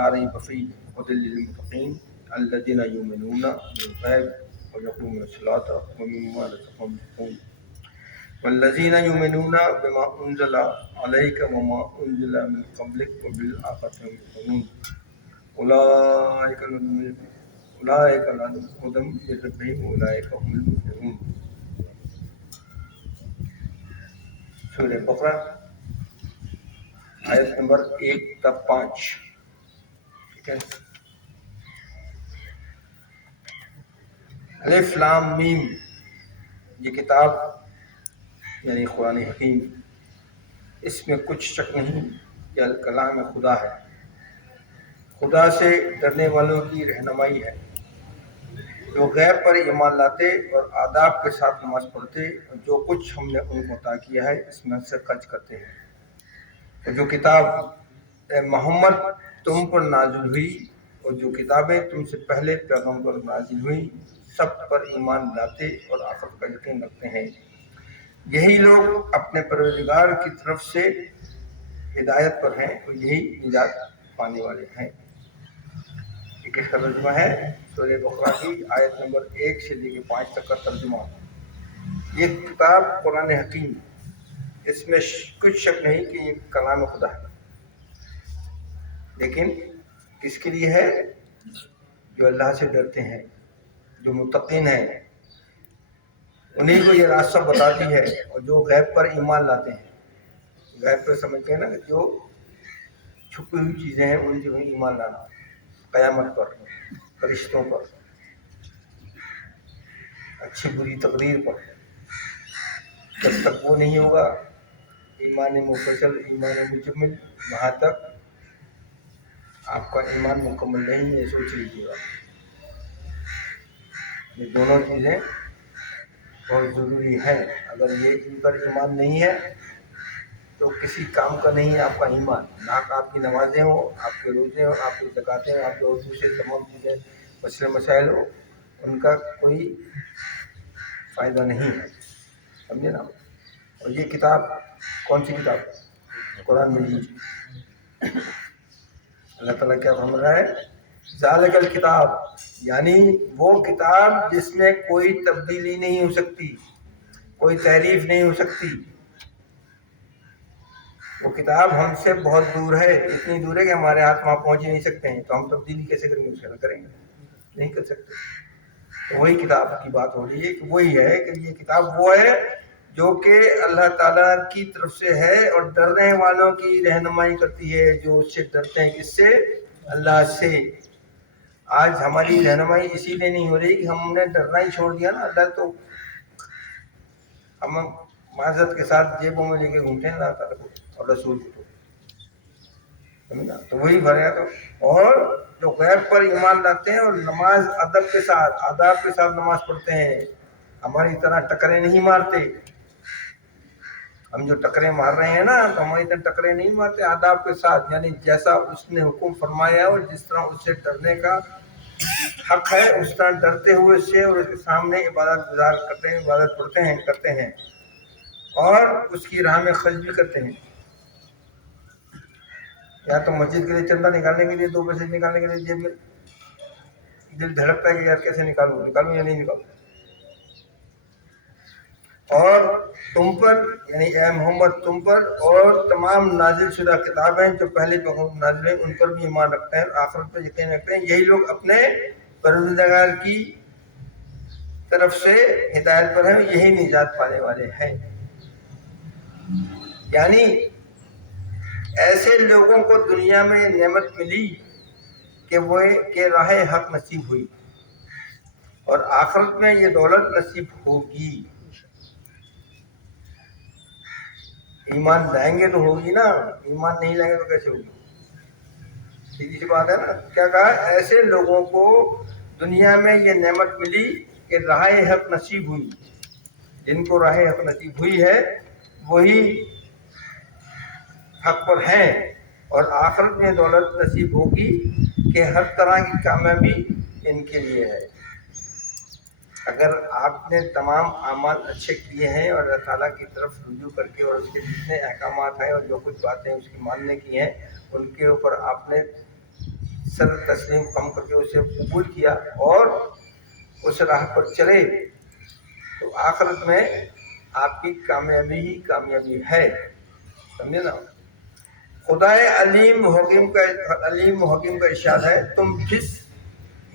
لا ریب فیہ ھدی للمتقین الذین یؤمنون بالغیب ویقیمون الصلاۃ ومما رزقناہم ينفقون والذین یؤمنون بما انزل علیک وما انزل من قبلک وبالآخرۃ هم یوقنون اولئک لهم ھدی من ربہم واولئک هم المفلحون۔ سورہ بقرہ آیت نمبر 1 تا 5، ٹھیک ہے۔ الف لام میم، یہ کتاب یعنی قرآن حکیم، اس میں کچھ شک نہیں کہ کلام خدا ہے، خدا سے ڈرنے والوں کی رہنمائی ہے، جو غیب پر ایمان لاتے اور آداب کے ساتھ نماز پڑھتے اور جو کچھ ہم نے ان کو عطا کیا ہے اس میں سے خرچ کرتے ہیں۔ اور جو کتاب اے محمد تم پر نازل ہوئی اور جو کتابیں تم سے پہلے پیغمبر نازل ہوئی سب پر ایمان لاتے اور آخرت کا یقین رکھتے ہیں، یہی لوگ اپنے پروردگار کی طرف سے ہدایت پر ہیں اور یہی نجات پانے والے ہیں۔ ایک اس کا ترجمہ ہے سورہ بقرہ کی آیت نمبر 1 سے لے کے 5 تک کا ترجمہ۔ یہ کتاب قرآن حکیم، اس میں کچھ شک نہیں کہ یہ کلام خدا ہے، لیکن کس کے لیے ہے؟ جو اللہ سے ڈرتے ہیں، جو متقین ہیں، انہیں کو یہ راستہ بتاتی ہے، اور جو غیب پر ایمان لاتے ہیں۔ غیب پر سمجھتے ہیں نا کہ جو چھپی ہوئی چیزیں ہیں ان جو ایمان لانا، قیامت پر، فرشتوں پر، اچھی بری تقدیر پر۔ جب تک وہ نہیں ہوگا ایمان مفصل، ایمان مکمل، وہاں تک آپ کا ایمان مکمل نہیں ہے، سوچ لیجیے گا۔ یہ دونوں چیزیں بہت ضروری ہیں، اگر یہ ان پر ایمان نہیں ہے تو کسی کام کا نہیں ہے آپ کا ایمان، نہ آپ کی نمازیں ہوں، آپ کے روزے ہوں، آپ کی زکاتیں ہوں، آپ کے اور دوسرے تمام چیزیں مسئلے مسائل ہوں، ان کا کوئی فائدہ نہیں ہے، سمجھے نا۔ اور یہ کتاب کون سی کتاب؟ قرآن مجید۔ اللہ تعالیٰ کیا فرما رہا ہے؟ ذالک الکتاب، یعنی وہ کتاب جس میں کوئی تبدیلی نہیں ہو سکتی، کوئی تحریف نہیں ہو سکتی۔ وہ کتاب ہم سے بہت دور ہے، اتنی دور ہے کہ ہمارے ہاتھ وہاں پہنچ ہی نہیں سکتے ہیں، تو ہم تبدیلی کیسے کریں گے؟ اس میں کریں گے نہیں کر سکتے۔ تو وہی کتاب کی بات ہو رہی ہے کہ وہی ہے کہ یہ کتاب وہ ہے جو کہ اللہ تعالیٰ کی طرف سے ہے اور ڈرنے والوں کی رہنمائی کرتی ہے، جو اس سے ڈرتے ہیں۔ کس سے؟ اللہ سے۔ آج ہماری رہنمائی اسی لیے نہیں ہو رہی کہ ہم نے ڈرنا ہی چھوڑ دیا نا، اللہ تو ہم معذرت کے ساتھ جیبوں میں لے کے گھومتے ہیں اللہ تعالیٰ کو اور رسول کو، تو وہی بھرے تو۔ اور جو غیب پر ایمان لاتے ہیں اور نماز ادب کے ساتھ، آداب کے ساتھ نماز پڑھتے ہیں، ہماری طرح ٹکرے نہیں مارتے۔ ہم جو ٹکرے مار رہے ہیں نا تو ہماری طرح ٹکرے نہیں مارتے، آداب کے ساتھ، یعنی جیسا اس نے حکم فرمایا ہے اور جس طرح اس سے ڈرنے کا حق ہے اس طرح ڈرتے ہوئے اس سے اور اس کے سامنے عبادت گزار کرتے ہیں، عبادت کرتے ہیں اور اس کی راہ میں خرچ بھی کرتے ہیں۔ یا تو مسجد کے لیے چندہ نکالنے کے لیے، 2 پیسے نکالنے کے لیے جیب میں دل دھڑکتا ہے کہ یار کیسے نکالوں یا نہیں نکالوں۔ اور تم پر یعنی اے محمد تم پر اور تمام نازل شدہ کتابیں جو پہلے پیغمبر نازل ہیں ان پر بھی ایمان رکھتے ہیں، آخرت پر یقین رکھتے ہیں، یہی لوگ اپنے پروردگار کی طرف سے ہدایت پر ہیں، یہی نجات پانے والے ہیں۔ یعنی ایسے لوگوں کو دنیا میں یہ نعمت ملی کہ راہ حق نصیب ہوئی، اور آخرت میں یہ دولت نصیب ہوگی۔ ایمان لائیں گے تو ہوگی نا، ایمان نہیں لائیں گے تو کیسے ہوگی؟ سیدھی سی بات ہے نا۔ کیا کہا؟ ایسے لوگوں کو دنیا میں یہ نعمت ملی کہ راہ حق نصیب ہوئی، جن کو راہ حق نصیب ہوئی ہے وہی حق پر ہیں، اور آخرت میں دولت نصیب ہوگی کہ ہر طرح کی کامیابی ان کے لیے ہے۔ اگر آپ نے تمام اعمال اچھے کیے ہیں اور اللہ تعالیٰ کی طرف رجوع کر کے اور اس کے جتنے احکامات ہیں اور جو کچھ باتیں اس کی ماننے کی ہیں ان کے اوپر آپ نے سر تسلیم خم کر کے اسے قبول کیا اور اس راہ پر چلے تو آخرت میں آپ کی کامیابی ہی کامیابی ہے. سمجھے نا. خدا علیم حکیم کا ارشاد ہے تم جس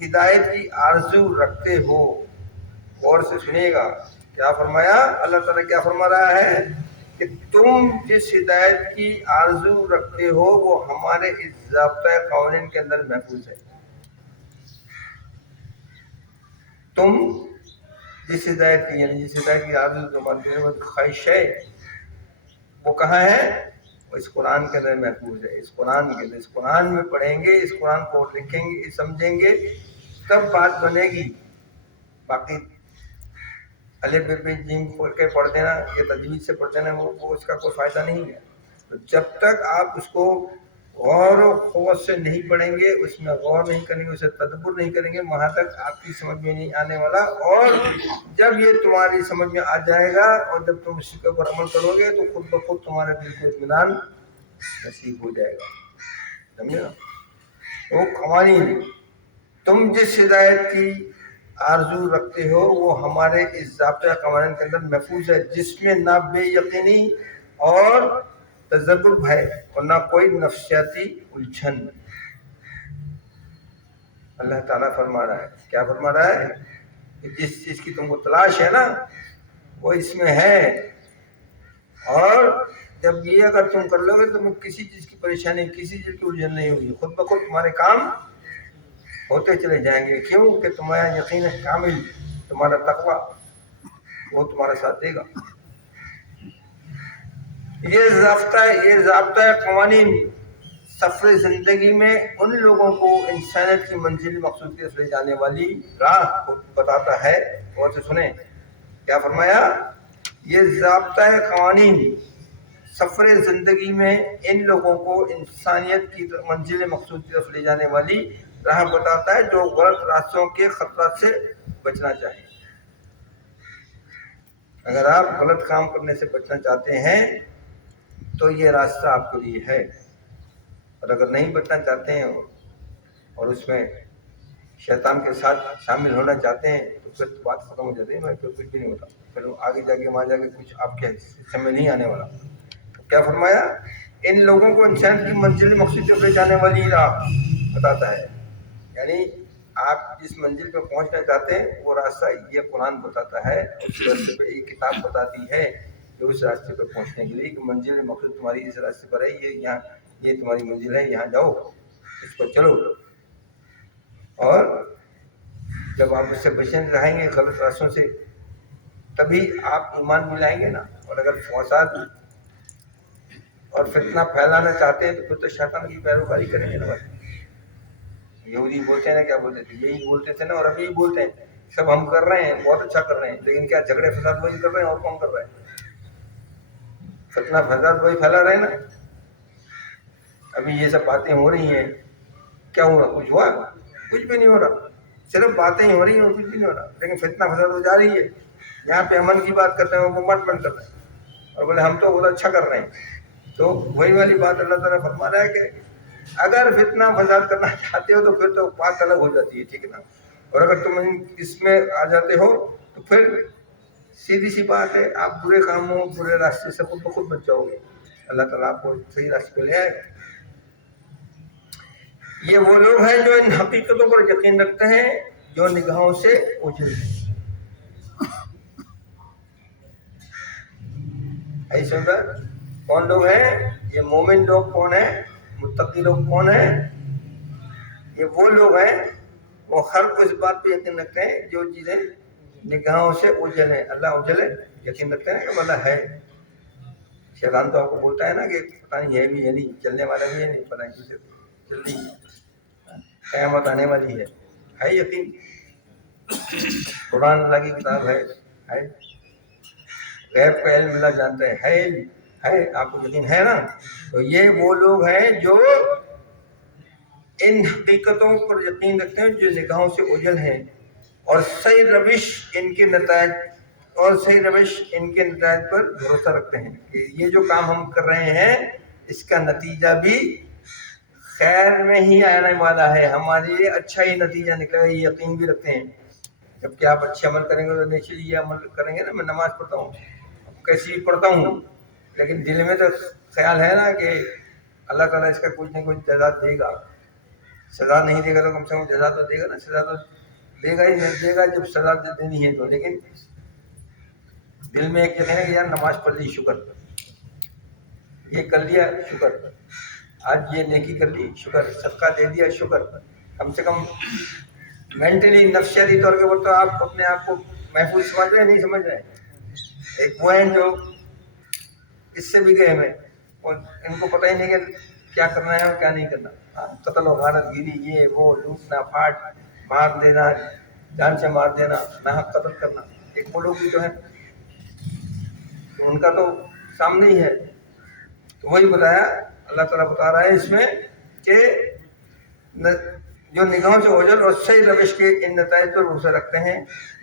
ہدایت کی آرزو رکھتے ہو. غور سے سنیے گا کیا فرمایا. اللہ تعالیٰ کیا فرما رہا ہے کہ تم جس ہدایت کی آرزو رکھتے ہو وہ ہمارے اس ضابطۂ قوانین کے اندر محفوظ ہے. تم جس ہدایت کی یعنی جس ہدایت کی آرزو تمہارے دل میں خواہش ہے وہ کہاں ہے؟ وہ اس قرآن کے اندر محفوظ ہے. اس قرآن کے اندر, اس قرآن میں پڑھیں گے, اس قرآن کو لکھیں گے, سمجھیں گے تب بات بنے گی. باقی الف ب جیم کھول کے پڑھ دینا یا تجوید سے پڑھ دینا وہ اس کا کوئی فائدہ نہیں ہے. تو جب تک آپ اس کو غور و خوض سے نہیں پڑھیں گے, اس میں غور نہیں کریں گے, اسے تدبر نہیں کریں گے, وہاں تک آپ کی سمجھ میں نہیں آنے والا. اور جب یہ تمہاری سمجھ میں آ جائے گا اور جب تم اس کے اوپر عمل کرو گے تو خود بخود تمہارے دل کو اطمینان نصیب ہو جائے گا. سمجھے نا. وہ قوانین تم جس ہدایت کی آرزو رکھتے ہو وہ ہمارے اس ضابطۂ قوانین کے اندر محفوظ ہے جس میں نہ بے یقینی اور تذبذب ہے اور نہ کوئی نفسیاتی الجھن. اللہ تعالیٰ فرما رہا ہے, کیا فرما رہا ہے کہ جس چیز کی تم کو تلاش ہے نا وہ اس میں ہے. اور جب یہ اگر تم کر لو گے تو تمہیں کسی چیز کی پریشانی, کسی چیز کی الجھن نہیں ہوگی. خود بخود تمہارے کام ہوتے چلے جائیں گے. کیوں کہ تمہارا یقین کامل, تمہارا تقویٰ وہ تمہارا ساتھ دے گا. یہ ضابطہ قوانین سفر زندگی میں ان لوگوں کو انسانیت کی منزل مقصود کی طرف لے جانے والی راہ کو بتاتا ہے. اور سے سنیں کیا فرمایا. یہ ضابطہ قوانین سفر زندگی میں ان لوگوں کو انسانیت کی منزل مقصود کی طرف لے جانے والی راہ بتاتا ہے جو غلط راستوں کے خطرات سے بچنا چاہیں. اگر آپ غلط کام کرنے سے بچنا چاہتے ہیں تو یہ راستہ آپ کے لیے ہے. اور اگر نہیں بچنا چاہتے ہیں اور اس میں شیطان کے ساتھ شامل ہونا چاہتے ہیں تو پھر بات ختم ہو جاتی ہے. پھر کچھ بھی نہیں ہوتا. پھر آگے جا کے وہاں جا کے کچھ آپ کے حصے میں نہیں آنے والا. کیا فرمایا. ان لوگوں کو انسان کی منزل مقصود پہ جانے والی راہ بتاتا ہے. یعنی آپ جس منزل پہ پہنچنا چاہتے ہیں وہ راستہ یہ قرآن بتاتا ہے. اس راستے پہ یہ کتاب بتاتی ہے کہ اس راستے پہ پہنچنے کے لیے کہ منزل مقصود تمہاری اس راستے پر ہے, یہ تمہاری منزل ہے, یہاں جاؤ, اس پر چلو. اور جب آپ اس سے بچنے رہیں گے غلط راستوں سے تبھی آپ ایمان میں لائیں گے نا. اور اگر فساد اور فتنہ پھیلانا چاہتے ہیں تو پھر تو شیطان کی پیروکاری کریں گے نا. بھائی یہودی بولتے ہیں نا, کیا بولتے تھے, یہی بولتے تھے نا اور ابھی بولتے ہیں. سب ہم کر رہے ہیں, بہت اچھا کر رہے ہیں, لیکن کیا جھگڑے فساد وہی کر رہے ہیں اور کون کر رہے ہیں؟ فتنہ فساد وہی پھیلا رہے ہیں نا. ابھی یہ سب باتیں ہو رہی ہیں, کیا ہو رہا؟ کچھ ہوا؟ کچھ بھی نہیں ہو رہا. صرف باتیں ہی ہو رہی ہیں اور کچھ بھی نہیں ہو رہا. لیکن فتنہ فساد ہو جا رہی ہے. یہاں پہ امن کی بات کرتے ہیں, وہ بمبٹ بند کر رہے ہیں اور بولے ہم تو بہت اچھا کر رہے ہیں. تو وہی والی بات اللہ تعالیٰ فرما رہا ہے کہ اگر فتنہ فساد کرنا چاہتے ہو تو پھر تو بات الگ ہو جاتی ہے, ٹھیک ہے نا. اور اگر تم اس میں آ جاتے ہو تو پھر سیدھی سی بات ہے, آپ برے کاموں برے راستے سے خود بخود بچ جاؤ گے. اللہ تعالیٰ آپ کو صحیح راستے پہ لے آئے. یہ وہ لوگ ہیں جو ان حقیقتوں پر یقین رکھتے ہیں جو نگاہوں سے اوجھل ہیں. ایسے کون لوگ ہیں؟ یہ مومن لوگ کون ہیں, متقی لوگ کون ہیں؟ یہ وہ لوگ ہیں وہ ہر اس بات پہ یقین رکھتے ہیں جو چیزیں نگاہوں سے اوجھل ہیں. اللہ اوجھل ہے, یقین رکھتے ہیں کہ اللہ ہے. شیطان تو آپ کو بولتا ہے نا کہ پتہ نہیں ہے بھی ہے نہیں, چلنے والا بھی ہے نہیں, پتہ نہیں جلدی قیامت آنے والی ہے یقین. قرآن اللہ کی کتاب ہے, غیب کا علم اللہ جانتا ہے, آپ کو یقین ہے نا. تو یہ وہ لوگ ہیں جو ان حقیقتوں پر یقین رکھتے ہیں جو نگاہوں سے اوجھل ہیں اور صحیح روش ان کے نتائج پر بھروسہ رکھتے ہیں کہ یہ جو کام ہم کر رہے ہیں اس کا نتیجہ بھی خیر میں ہی آنے والا ہے، ہمارے لیے اچھا ہی نتیجہ نکلے گا، یہ یقین بھی رکھتے ہیں۔ جب کہ آپ اچھے عمل کریں گے تو نیچے یہ عمل کریں گے نا، میں نماز پڑھتا ہوں، کیسی پڑھتا ہوں، لیکن دل میں تو خیال ہے نا کہ اللہ تعالیٰ اس کا کچھ نہ کچھ جزا دے گا، سزا نہیں دے گا تو کم سے کم جزا تو دے گا نا، سزا تو دے گا ہی نہیں، دے گا جب سزا دینی ہے تو، لیکن دل میں ایک کہتے ہیں کہ یار نماز پڑھ لی شکر، یہ کر لیا شکر، آج یہ نیکی کر لی شکر، صدقہ دے دیا شکر، کم سے کم مینٹلی نفسیاتی طور کے اوپر تو آپ اپنے آپ کو محفوظ سمجھ رہے ہیں نہیں سمجھ رہے ہیں؟ ایک وہ ہیں جو اس سے بھی گئے میں اور ان کو پتہ ہی نہیں کہ کیا کرنا ہے اور کیا نہیں کرنا، قتل و غارت گیری، یہ وہ، لوٹنا پھاٹ، مار دینا، جان سے مار دینا، ناحق قتل کرنا، ایک وہ لوگ بھی تو ہیں، تو ان کا تو سامنے ہی ہے۔ تو وہی بتایا اللہ تعالیٰ بتا رہا ہے اس میں کہ جو نگاہوں سے اوجھل اور صحیح روش کے ان نتائج پر بھروسہ رکھتے ہیں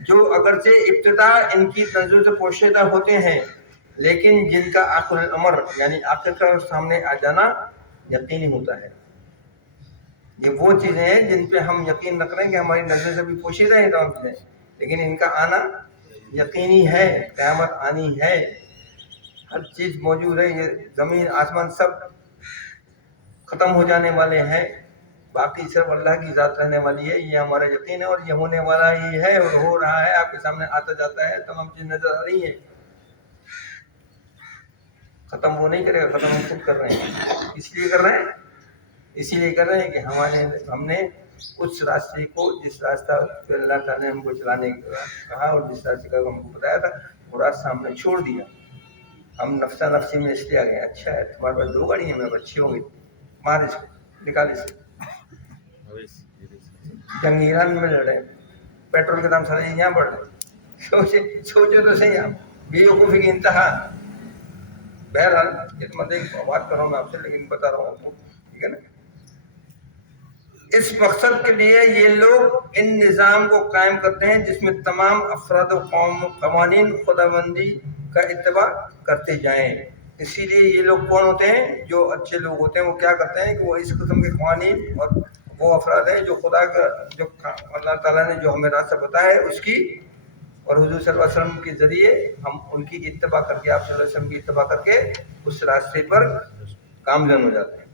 جو اگرچہ ابتدا ان کی نظروں سے پوشیدہ ہوتے ہیں، لیکن جن کا آخر الامر یعنی آخر کا سامنے آ جانا یقینی ہوتا ہے۔ یہ وہ چیزیں ہیں جن پہ ہم یقین رکھ رہے ہیں کہ ہماری نظر سے بھی پوشیدہ ہیں تمام چیزیں، لیکن ان کا آنا یقینی ہے، قیامت آنی ہے، ہر چیز موجود ہے، یہ زمین آسمان سب ختم ہو جانے والے ہیں، باقی صرف اللہ کی ذات رہنے والی ہے، یہ ہمارا یقین ہے، اور یہ ہونے والا ہی ہے اور ہو رہا ہے، آپ کے سامنے آتا جاتا ہے، تمام چیز نظر آ رہی ہے۔ ختم وہ نہیں کرے گا، ختم ہم خود کر رہے ہیں۔ اس لیے کر رہے ہیں، اسی لیے کر رہے ہیں کہ ہم نے اس راستے کو، جس راستہ پہ اللہ تعالیٰ نے ہم کو چلانے کا کہا اور جس راستے کا ہم کو بتایا تھا، وہ راستہ ہم نے چھوڑ دیا۔ ہم نفسا نفسی میں اس لیے آ گئے، اچھا ہے تمہارے پاس 2 گاڑی ہیں، میرے پاس 6 ہوں گی، مار اس کو، نکال اس کو۔ جنگ ایران میں لڑ رہے ہیں، پیٹرول کے دام سارے یہاں بڑھ رہے ہیں، سوچے تو صحیح، آپ بیوقوفی کی انتہا۔ بہرحال مطلب بات کر رہا ہوں میں آپ سے، لیکن بتا رہا ہوں آپ کو، ٹھیک ہے نا۔ اس مقصد کے لیے یہ لوگ ان نظام کو قائم کرتے ہیں جس میں تمام افراد و قوانین خداوندی کا اتباع کرتے جائیں۔ اسی لیے یہ لوگ کون ہوتے ہیں؟ جو اچھے لوگ ہوتے ہیں، وہ کیا کرتے ہیں کہ وہ اس قسم کے قوانین اور وہ افراد ہیں جو خدا کا، جو اللہ تعالیٰ نے جو ہمیں راستہ بتایا ہے اس کی اور حضور صلی اللہ علیہ وسلم کے ذریعے ہم ان کی اتباع کر کے، آپ صلی اللہ علیہ وسلم کی اتباع کر کے اس راستے پر کامزن ہو جاتے ہیں۔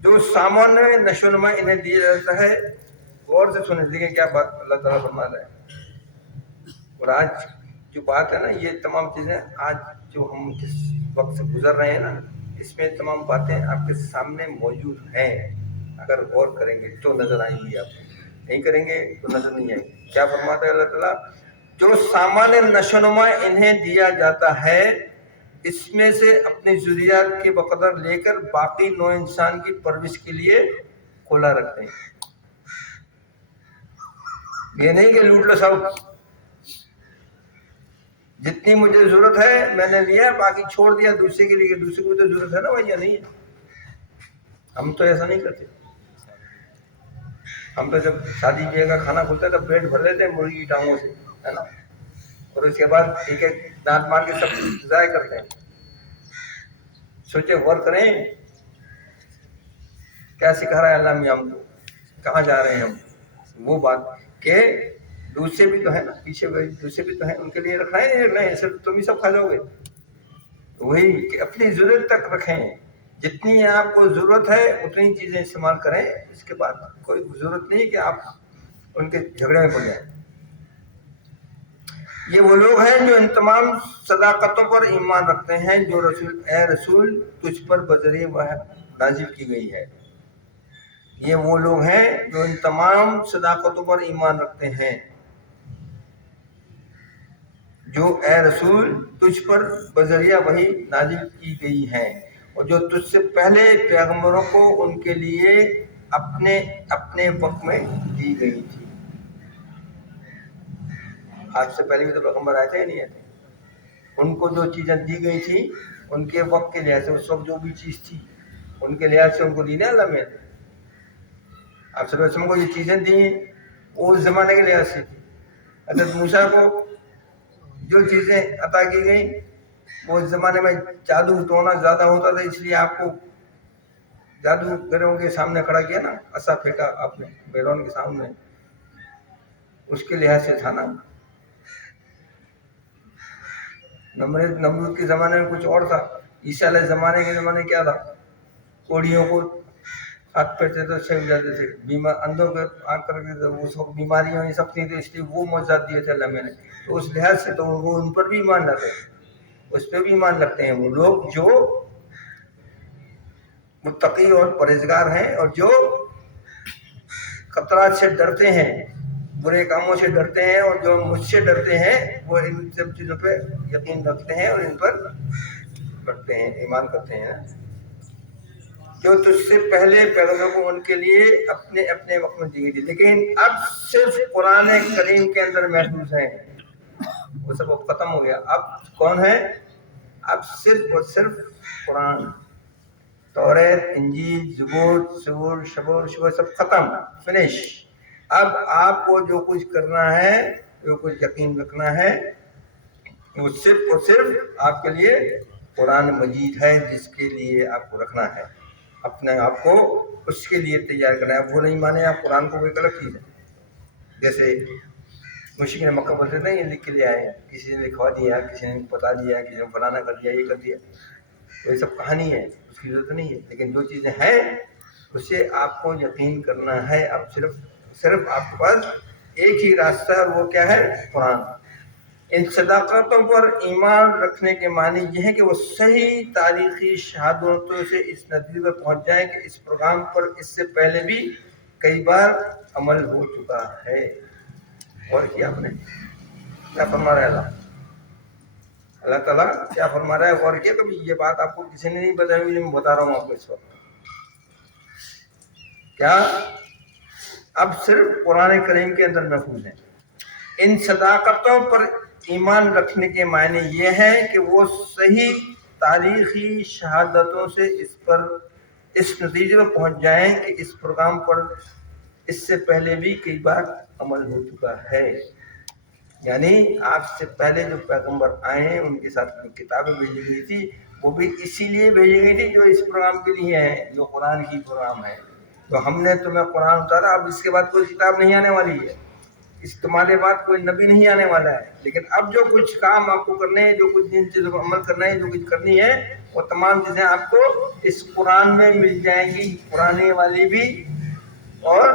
جو سامان نشو و نما انہیں دیا جاتا ہے، غور سے سنیں، دیکھیں کیا بات اللہ تعالیٰ فرما رہا ہے۔ اور آج جو بات ہے نا، یہ تمام چیزیں آج جو ہم جس وقت سے گزر رہے ہیں نا، اس میں تمام باتیں آپ کے سامنے موجود ہیں، اگر غور کریں گے تو نظر آئیں گی، آپ نہیں کریں گے تو نظر نہیں آئیں گی۔ کیا فرماتا ہے اللہ تعالیٰ؟ جو سامان نشو و نما انہیں دیا جاتا ہے، اس میں سے اپنی ضروریات کے بقدر لے کر باقی نو انسان کی پرورش کے لیے کھولا رکھتے ہیں۔ یہ نہیں کہ لوٹ لو سب، جتنی مجھے ضرورت ہے میں نے لیا، باقی چھوڑ دیا دوسرے کے لیے، دوسرے کو تو ضرورت ہے نا بھائی، یا نہیں ہے؟ ہم تو ایسا نہیں کرتے۔ ہم تو جب شادی بیاہ کا کھانا کھلتا ہے تو پیٹ بھر لیتے ہیں مرغی کی ٹانگوں سے، ہے نا، اور اس کے بعد ٹھیک ہے دانت مار کے سب ضائع کرتے ہیں۔ سوچے غور کریں کیا سکھا رہا ہے اللہ میاں ہم کو، کہاں جا رہے ہیں ہم۔ وہ بات کہ دوسرے بھی تو ہیں نا، پیچھے دوسرے بھی تو ہیں، ان کے لیے رکھنا ہے نہیں رکھنا ہے، صرف تم ہی سب کھا جاؤ گے۔ وہی کہ اپنی ضرورت تک رکھیں، جتنی آپ کو ضرورت ہے اتنی چیزیں استعمال کریں، اس کے بعد کوئی ضرورت نہیں کہ آپ ان کے جھگڑے میں پڑ جائیں۔ یہ وہ لوگ ہیں جو ان تمام صداقتوں پر ایمان رکھتے ہیں جو اے رسول تجھ پر بذریعہ وحی نازل کی گئی ہے۔ یہ وہ لوگ ہیں جو ان تمام صداقتوں پر ایمان رکھتے ہیں جو اے رسول تجھ پر بذریعہ وحی نازل کی گئی ہے، اور جو تجھ سے پہلے پیغمبروں کو ان کے لیے اپنے اپنے وقت میں دی گئی تھی۔ آپ سے پہلے بھی تو پیغمبر آئے تھے یا نہیں آئے تھے؟ ان کو جو چیزیں دی گئی تھی ان کے وقت کے لحاظ سے، اس وقت جو بھی چیز تھی ان کے لحاظ سے ان کو دی نا اللہ میں۔ آپ صلی اللہ علیہ وسلم کو یہ چیزیں دی ہیں وہ اس زمانے کے لحاظ سے تھی۔ حضرت موسیٰ کو جو چیزیں عطا کی گئیں وہ اس زمانے میں جادو ٹونا زیادہ ہوتا تھا، اس لیے آپ کو جادوگروں کے سامنے کھڑا کیا نا، عصا پھینکا آپ نے فرعون کے سامنے، اس کے لحاظ سے تھا نا۔ نمرود کے زمانے میں کچھ اور تھا، عیسیٰ علیہ زمانے کے زمانے کیا تھا، کوڑیوں کو ہاتھ پھیرتے تو صحیح ہو جاتے تھے، بیمار اندھوں پہ آنکھ کر کے اس وقت بیماریاں یہ سب تھیں، تو اس لیے وہ معجزات دیے تھے اللہ میں نے، تو اس لحاظ سے تو وہ ان پر بھی ایمان لاتے ہیں، اس پہ بھی ایمان رکھتے ہیں وہ لوگ جو متقی اور پرہیزگار ہیں، اور جو خطرات سے ڈرتے ہیں، برے کاموں سے ڈرتے ہیں، اور جو مجھ سے ڈرتے ہیں وہ ان سب چیزوں پہ یقین رکھتے ہیں اور ان پر رکھتے ہیں، ایمان کرتے ہیں۔ جو تجھ سے پہلے پیغمبروں کو ان کے لیے اپنے اپنے وقت میں دی گئی تھی، لیکن اب صرف قرآن کریم کے اندر محفوظ ہیں، وہ سب اب ختم ہو گیا۔ اب کون ہے؟ اب صرف اور صرف قرآن، توریت، انجیل، زبور، شبور سب ختم، فنش۔ اب آپ کو جو کچھ کرنا ہے، جو کچھ یقین رکھنا ہے، وہ صرف اور صرف آپ کے لیے قرآن مجید ہے، جس کے لیے آپ کو رکھنا ہے، اپنے آپ کو اس کے لیے تیار کرنا ہے۔ وہ نہیں مانے آپ قرآن کو، کوئی غلط چیز ہے۔ جیسے مشرکین مکہ بولتے تھے یہ لکھ کے لے آئے، کسی نے لکھوا دیا، کسی نے بتا دیا، کسی نے فلانا کر دیا، یہ کر دیا، تو یہ سب کہانی ہے، اس کی ضرورت نہیں ہے۔ لیکن جو چیزیں ہیں اسے آپ کو یقین کرنا ہے۔ اب صرف آپ کے پاس ایک ہی راستہ ہے، وہ کیا ہے؟ قرآن۔ ان صداقتوں پر ایمان رکھنے کے معنی یہ ہے کہ وہ صحیح تاریخی شہادتوں سے اس نتیجے پر پہنچ جائیں کہ اس پروگرام پر اس سے پہلے بھی کئی بار عمل ہو چکا ہے۔ اور کیا آپ نے کیا فرما رہا ہے اللہ تعالیٰ کیا فرما رہا ہے؟ غور کیا کبھی؟ یہ بات آپ کو کسی نے نہیں بتائی ہوئی، میں بتا رہا ہوں آپ کو اس وقت۔ کیا اب صرف قرآن کریم کے اندر محفوظ ہیں۔ ان صداقتوں پر ایمان رکھنے کے معنی یہ ہے کہ وہ صحیح تاریخی شہادتوں سے اس نتیجے پر پہنچ جائیں کہ اس پروگرام پر اس سے پہلے بھی کئی بار عمل ہو چکا ہے۔ یعنی آپ سے پہلے جو پیغمبر آئے ہیں ان کے ساتھ کتابیں بھیجی گئی تھی، وہ بھی اسی لیے بھیجی گئی تھی جو اس پروگرام کے لیے ہے، جو قرآن کی پروگرام ہے۔ تو ہم نے تمہیں قرآن اتارا، اب اس کے بعد کوئی کتاب نہیں آنے والی ہے، اس تمہارے بعد کوئی نبی نہیں آنے والا ہے، لیکن اب جو کچھ کام آپ کو کرنے ہیں، جو کچھ جن چیزوں پر عمل کرنا ہے، جو کچھ کرنی ہے، وہ تمام چیزیں آپ کو اس قرآن میں مل جائیں گی، پرانے والی بھی، اور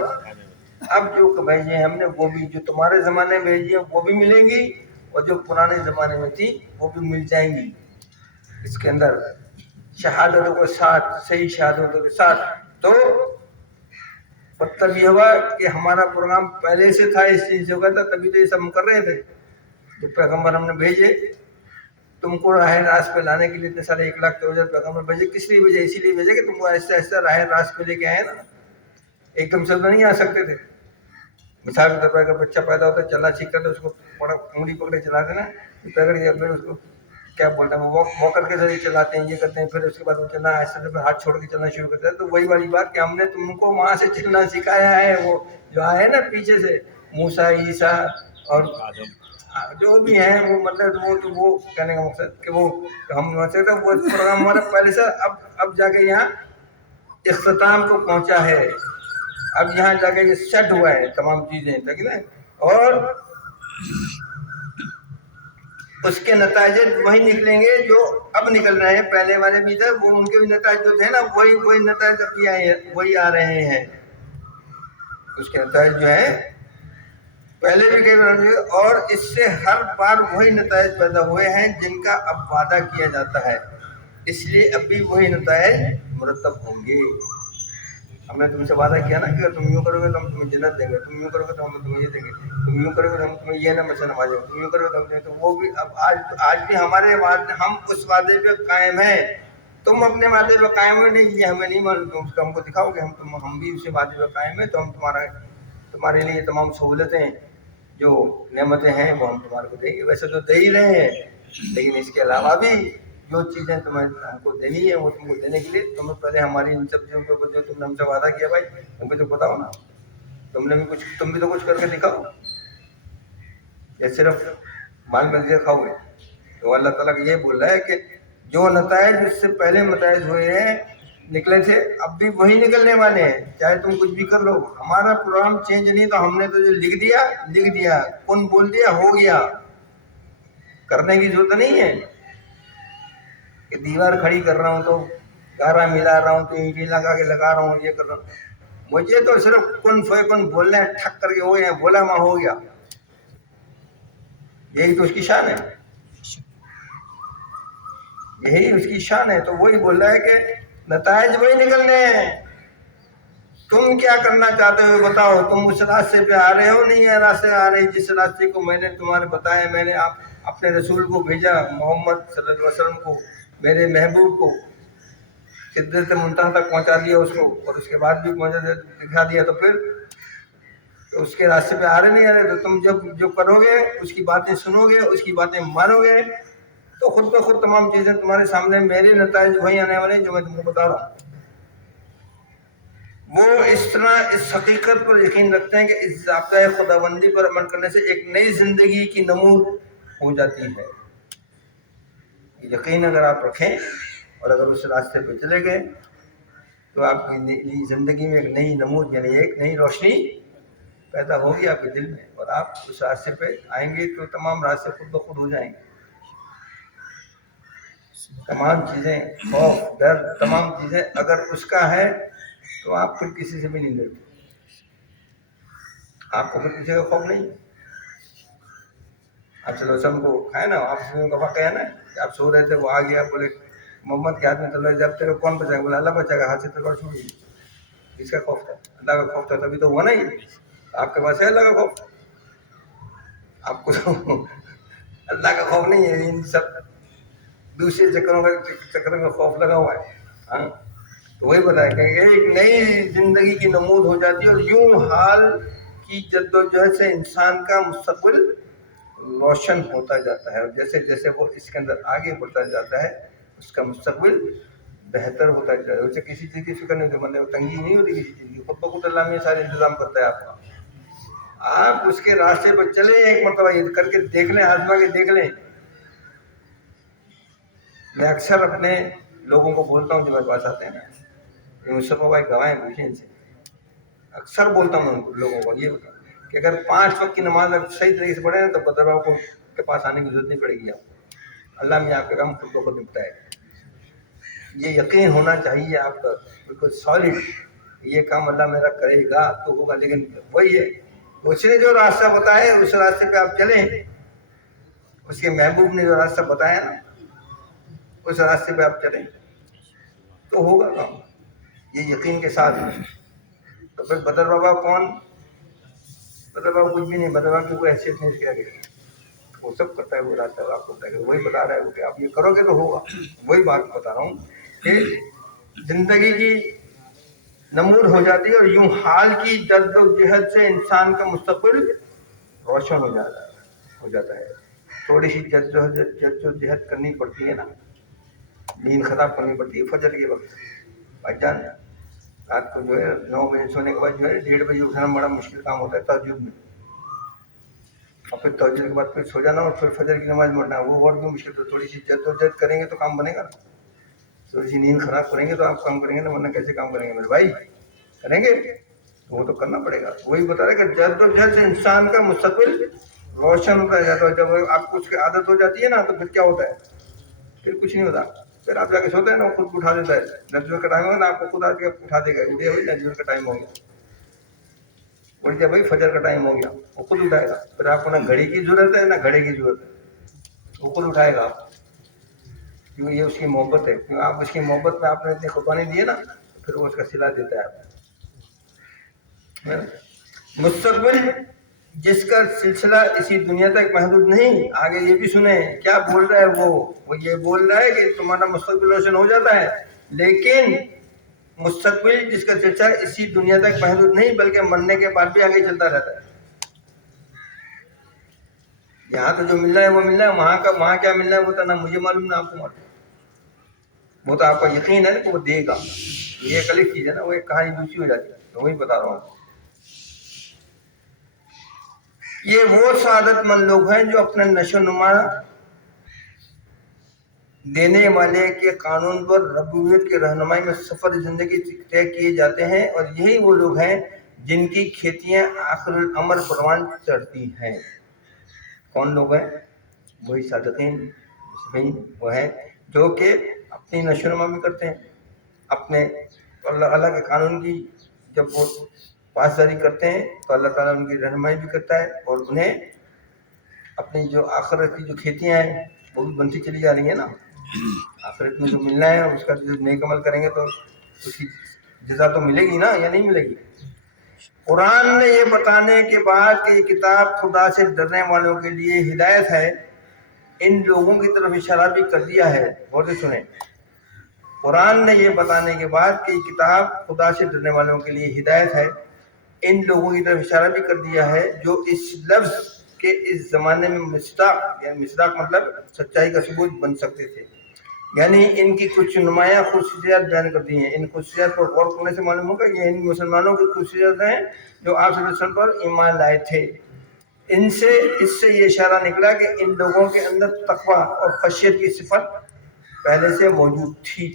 اب جو بھیجے ہیں ہم نے وہ بھی، جو تمہارے زمانے میں بھیجی ہیں وہ بھی ملیں گی، اور جو پرانے زمانے میں تھی وہ بھی مل جائیں گی۔ اس کے اندر شہادتوں کے ساتھ، صحیح شہادتوں کے ساتھ۔ تو مطلب یہ ہوا کہ ہمارا پروگرام پہلے سے تھا، اس چیز سے ہو گیا تھا، تبھی تو یہ سب ہم کر رہے تھے۔ جو پیغمبر ہم نے بھیجے تم کو راہ راست پہ لانے کے لیے، اتنے سارے 1,63,000 پیغمبر بھیجے، کس لیے بھیجے؟ اسی لیے بھیجے کہ تم کو ایسا ایسا راہ راست پہ لے کے آئے نا، ایک دم سے تو نہیں آ سکتے تھے۔ مثال کے طور پر اگر بچہ پیدا ہوتا ہے، چلنا سیکھتا تو اس کو انگلی پکڑے چلا دینا، پھر اس کو کیا بولتے ہیں، واکر کے ذریعے چلاتے ہیں، یہ کرتے ہیں، پھر اس کے بعد وہ چلنا ایسے پھر ہاتھ چھوڑ کے چلنا شروع کرتے ہیں۔ تو وہی والی بات کہ ہم نے تم کو وہاں سے چلنا سکھایا ہے، وہ جو آئے نا پیچھے سے، موسیٰ، عیسیٰ اور جو بھی ہیں، وہ مطلب وہ کہنے کا مقصد کہ وہ ہم وہ پروگرام ہمارا پہلے سے اب جا کے یہاں اختتام کو پہنچا ہے، اب یہاں جا کے یہ سیٹ ہوا ہے تمام چیزیں، تک نا، اور اس کے نتائج وہی نکلیں گے جو اب نکل رہے ہیں۔ پہلے والے بھی تھے، وہ ان کے بھی نتائج جو تھے نا، وہی نتائج اب بھی آئے ہیں، وہی آ رہے ہیں۔ اس کے نتائج جو ہیں پہلے بھی کئی بار، اور اس سے ہر بار وہی نتائج پیدا ہوئے ہیں جن کا اب وعدہ کیا جاتا ہے، اس لیے اب بھی وہی نتائج مرتب ہوں گے۔ ہم نے تم سے وعدہ کیا نا کہ اگر تم یوں کرو گے تو ہم تمہیں جنت دیں گے، تم یوں کرو گے تو ہم تمہیں یہ دیں گے، تم یوں کرو گے تو ہم تمہیں یہ نعمت سے نوازیں گے، تم یوں کرو گے تو ہم تمہیں، تو وہ بھی اب آج بھی ہمارے وعدے، ہم اس وعدے پہ قائم ہیں۔ تم اپنے وعدے پہ قائم ہو نہیں، یہ ہمیں نہیں معلوم، تم ہم کو دکھاؤ گے، ہم بھی اسی وعدے پہ قائم ہیں، تو ہم تمہارے لیے تمام سہولتیں، جو نعمتیں ہیں وہ ہم تمہارے کو دیں گے۔ ویسے تو دے ہی رہے ہیں، لیکن اس کے علاوہ بھی جو چیزیں تمہیں ہم کو دینی ہے، وہ تم کو دینے کے لیے تمہیں پہلے ہماری ان سب چیزوں کو جو تم نے ہم سے وعدہ کیا، بھائی تم بھی تو بتاؤ نا، تم بھی تو کچھ کر کے دکھاؤ، یا صرف مال میں دکھاؤ گے؟ تو اللہ تعالیٰ یہ بول رہا ہے کہ جو نتائج اس سے پہلے نتائج ہوئے ہیں نکلے تھے، اب بھی وہی نکلنے والے ہیں، چاہے تم کچھ بھی کر لو. ہمارا پروگرام چینج نہیں، تو ہم نے تو جو لکھ دیا کن بول دیا، ہو گیا. کرنے کی ضرورت نہیں ہے کہ دیوار کھڑی کر رہا ہوں تو گارا ملا رہا ہوں تو اینٹیں لگا کے لگا رہا ہوں، یہ کر رہا ہوں. مجھے تو صرف کن فیکن بولنا ہے، ٹھک کر کے ہو گیا، بولا ماں ہو گیا. یہی تو اس کی شان ہے، یہی اس کی شان ہے. تو وہی بول رہا ہے کہ نتائج وہی نکلنے ہیں. تم کیا کرنا چاہتے ہو بتاؤ. تم اس راستے پہ آ رہے ہو، نہیں ہے راستے آ رہے جس راستے کو میں نے تمہارے بتایا. میں نے اپنے رسول کو بھیجا، محمد صلی اللہ علیہ وسلم کو، میرے محبوب کو سدرۃ منتہا تک پہنچا دیا اس کو، اور اس کے بعد بھی دکھا دیا. تو پھر تو اس کے راستے پہ آ رہے نہیں آ رہے. تو تم جب جو کرو گے، اس کی باتیں سنو گے، اس کی باتیں مانو گے، تو خود بخود تمام چیزیں تمہارے سامنے، میرے نتائج وہی آنے والے ہیں جو میں تم کو بتا رہا ہوں. وہ اس طرح اس حقیقت پر یقین رکھتے ہیں کہ اس ضابطۂ خداوندی پر عمل کرنے سے ایک نئی زندگی کی نمود ہو جاتی ہے. یقین اگر آپ رکھیں اور اگر اس راستے پہ چلے گئے، تو آپ کی زندگی میں ایک نئی نمود، یعنی ایک نئی روشنی پیدا ہوگی آپ کے دل میں، اور آپ اس راستے پہ آئیں گے تو تمام راستے خود بخود ہو جائیں گے. تمام چیزیں، خوف، ڈر، تمام چیزیں اگر اس کا ہے تو آپ پھر کسی سے بھی نہیں ڈرتے. آپ کو پھر کسی کا خوف نہیں. آپ صلی اللہ علیہ وسلم کو کھائے نا، آپ سے دفعہ کہا نا کہ آپ سو رہے تھے، وہ آ گیا، بولے محمد کے ہاتھ میں تلوار، جب تیرے کون بچائے گا؟ بولا اللہ بچائے گا، ہاتھ سے تلوار چھوڑ گئی. اس کا خوف تھا، اللہ کا خوف تھا، تبھی تو ہوا نا. ہی آپ کے پاس ہے اللہ کا خوف. آپ کو تو اللہ کا خوف نہیں ہے، ان سب دوسرے چکروں میں خوف لگا ہوا ہے. ہاں، تو وہی بتایا کہ ایک نئی زندگی کی نمود ہو جاتی ہے، اور یوں حال کی جد و جہد سے انسان کا مستقبل روشن ہوتا جاتا ہے. اور جیسے جیسے وہ اس کے اندر آگے بڑھتا جاتا ہے، اس کا مستقبل بہتر ہوتا جاتا ہے. اسے کسی چیز کی فکر نہیں ہوتی، مطلب تنگی نہیں ہوتی کسی چیز کی. خود بخود اللہ میں سارے انتظام کرتا ہے آپ کا. آپ اس کے راستے پر چلیں، ایک مرتبہ یہ کر کے دیکھ لیں، آزما کے دیکھ لیں. میں اکثر اپنے لوگوں کو بولتا ہوں جو میرے پاس آتے ہیں نا، کہ مصطفیٰ بھائی گواہیں پوچھیں ان سے. اکثر بولتا ہوں ان لوگوں کو یہ بتا کہ اگر 5 وقت کی نماز اگر صحیح طریقے سے پڑھیں نا، تو بدر بابا کو کے پاس آنے کی ضرورت نہیں پڑے گی. آپ اللہ میں آپ کا کام خود بخود نپٹائے ہے. یہ یقین ہونا چاہیے آپ کا بالکل سالڈ، یہ کام اللہ میرا کرے گا تو ہوگا. لیکن وہی ہے، اس نے جو راستہ بتایا اس راستے پہ آپ چلیں. اس کے محبوب نے جو راستہ بتایا نا، اس راستے پہ آپ چلیں تو ہوگا کام، یہ یقین کے ساتھ. تو پھر بدر بابا کون؟ بدر بابا کچھ بھی نہیں، بدر بابا کی کوئی حیثیت نہیں اس کے آگے. وہ سب کرتا ہے، وہ راستہ آپ کو بتا ہے، وہی بتا رہا ہے وہ کہ آپ یہ کرو گے تو ہوگا. وہی بات بتا رہا ہوں کہ زندگی کی نمود ہو جاتی ہے، اور یوں حال کی جد و جہد سے انسان کا مستقبل روشن ہو جاتا ہے. تھوڑی سی جد و جہد کرنی پڑتی ہے نا، نیند خراب کرنی پڑتی ہے فجر کے وقت. بھائی جان رات کو جو ہے 9 بجے سونے کے بعد جو ہے 1:30 بجے اٹھنا بڑا مشکل کام ہوتا ہے تہجد میں. اور پھر تہجد کے بعد پھر سو جانا اور پھر فجر کی نماز پڑھنا، وہ اور بھی مشکل. تو تھوڑی سی جد و جہد کریں گے تو کام بنے گا. تھوڑی سی نیند خراب کریں گے تو آپ کام کریں گے نا، ورنہ کیسے کام کریں گے میرے بھائی؟ کریں گے وہ تو کرنا پڑے گا. وہی بتا رہے کہ جد و جہد سے انسان کا مستقبل روشن ہوتا جاتا ہے. جب آپ کو اس کی عادت ہو جاتی ہے نا، تو پھر کیا ہوتا ہے؟ پھر کچھ نہیں ہوتا. پھر آپ جا کے سوتے ہیں نا، خود اٹھا دیتا ہے. نجور کا ٹائم ہوگا نا، آپ کو خود آ کے اٹھا دے گا. اٹھے بھائی نجور کا ٹائم ہو گیا، اٹھ جائے بھائی فجر کا ٹائم ہو گیا، وہ خود اٹھائے گا. پھر آپ کو نہ گھڑی کی ضرورت ہے نہ گھڑے کی ضرورت ہے، وہ خود اٹھائے گا. کیوں؟ یہ اس کی محبت ہے. کیوں؟ آپ اس کی محبت میں آپ نے اتنی قربانی دی ہے نا، پھر وہ اس کا صلہ دیتا ہے. مستقبل جس کا سلسلہ اسی دنیا تک محدود نہیں. آگے یہ بھی سنیں کیا بول رہا ہے وہ یہ بول رہا ہے کہ تمہارا مستقبل روشن ہو جاتا ہے، لیکن مستقبل جس کا سلسلہ اسی دنیا تک محدود نہیں بلکہ مرنے کے بعد بھی آگے چلتا رہتا ہے. یہاں تو جو مل رہا ہے وہ مل رہا ہے، وہاں کیا مل رہا ہے وہ تو نہ مجھے معلوم نہ آپ کو معلوم. وہ تو آپ کا یقین ہے نا کہ وہ دے گا. یہ ایک الگ چیز ہے نا، وہ ایک کہانی دوسری ہو جاتی ہے. تو وہی بتا رہا ہوں. یہ وہ سعادت مند لوگ ہیں جو اپنے نشو نما دینے والے کے قانون پر ربوبیت کی رہنمائی میں سفر زندگی طے کیے جاتے ہیں، اور یہی وہ لوگ ہیں جن کی کھیتیاں آخر العمر پروان چڑھتی ہیں۔ کون لوگ ہیں؟ وہی صادقین، وہ ہیں جو کہ اپنی نشو و نما بھی کرتے ہیں، اپنے اللہ کے قانون کی جب وہ پاسداری کرتے ہیں تو اللہ تعالیٰ ان کی رہنمائی بھی کرتا ہے، اور انہیں اپنی جو آخرت کی جو کھیتیاں ہیں وہ بھی بنتی چلی جا رہی ہیں نا۔ آخرت میں جو ملنا ہے اس کا جو نیک عمل کریں گے تو اس کی جزا تو ملے گی نا، یا نہیں ملے گی؟ قرآن نے یہ بتانے کے بعد کہ یہ کتاب خدا سے ڈرنے والوں کے لیے ہدایت ہے، ان لوگوں کی طرف اشارہ بھی کر دیا ہے۔ غور سے سنیں، قرآن نے یہ بتانے کے بعد کہ یہ کتاب خدا سے ڈرنے والوں کے لیے ہدایت ہے، ان لوگوں کی طرف اشارہ بھی کر دیا ہے جو اس لفظ کے اس زمانے میں مصداق، یعنی مصداق مطلب سچائی کا ثبوت بن سکتے تھے، یعنی ان کی کچھ نمایاں خصوصیات بیان کر دی ہیں۔ ان خصوصیات پر غور کرنے سے معلوم ہوگا یہ ان مسلمانوں کی خصوصیات ہیں جو آپ صلی اللہ علیہ وسلم پر ایمان لائے تھے۔ اس سے یہ اشارہ نکلا کہ ان لوگوں کے اندر تقویٰ اور خشیت کی صفت پہلے سے موجود تھی۔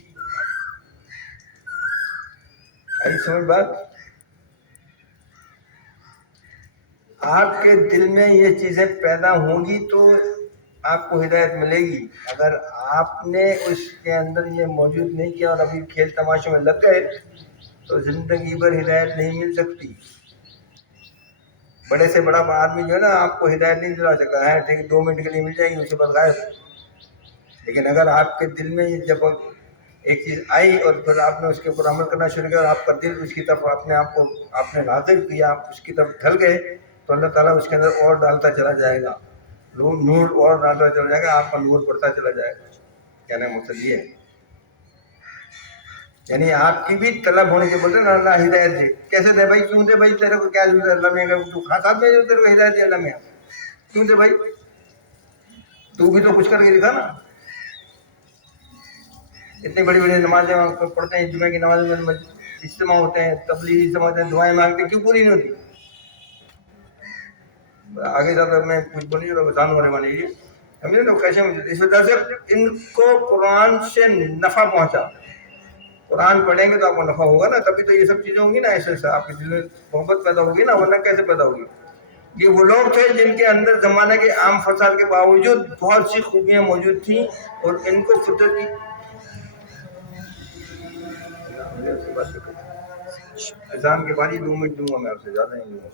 آئی سمجھ بات؟ آپ کے دل میں یہ چیزیں پیدا ہوں گی تو آپ کو ہدایت ملے گی۔ اگر آپ نے اس کے اندر یہ موجود نہیں کیا اور ابھی کھیل تماشوں میں لگ گئے تو زندگی بھر ہدایت نہیں مل سکتی۔ بڑے سے بڑا آدمی جو ہے نا آپ کو ہدایت نہیں دلا سکتا ہے، ٹھیک 2 منٹ کے لیے مل جائے گی، اس کے بعد غائب۔ لیکن اگر آپ کے دل میں جب ایک چیز آئی اور پھر آپ نے اس کے اوپر عمل کرنا شروع کیا اور آپ کا دل اس کی طرف اپنے آپ کو آپ نے راغب کیا، آپ اس کی طرف ڈھل گئے تو اللہ تعالیٰ اس کے اندر اور ڈالتا چلا جائے گا، نور اور ڈالتا چلا جائے گا، آپ کا نور بڑھتا چلا جائے گا۔ کہنے کا مقصد یہ ہے، یعنی آپ کی بھی طلب ہونے کے بولتے ہیں نا اللہ ہدایت دے۔ کیسے دے بھائی؟ کیوں دے بھائی؟ تیرے کو کیا ضرورت ہے اللہ میں؟ اگر تو خاصات میں جو تیرے کو ہدایت دے اللہ میں، کیوں دے بھائی؟ تو بھی تو کچھ کر کے دکھا نا۔ اتنی بڑی بڑی نمازیں پڑھتے ہیں، جمعہ کی نماز میں اجتماع ہوتے ہیں، تبلیغی اجتماع ہوتے ہیں، دعائیں مانگتے ہیں، کیوں پوری نہیں ہوتی؟ آگے جاتا میں کچھ بولیے تو بتانا ہونے والی ہے، سمجھے تو کیسے مجھے اس وجہ سے ان کو قرآن سے نفع پہنچا۔ قرآن پڑھیں گے تو آپ کو نفع ہوگا نا، تبھی تو یہ سب چیزیں ہوں گی نا، ایسے سے آپ کے دل میں محبت پیدا ہوگی نا، ورنہ کیسے پیدا ہوگی؟ یہ وہ لوگ تھے جن کے اندر زمانے کے عام فساد کے باوجود بہت سی خوبیاں موجود تھیں، اور ان کو فطرت کی اذان کے بعد ہی 2 منٹ دوں گا میں، آپ سے زیادہ نہیں دوں گا۔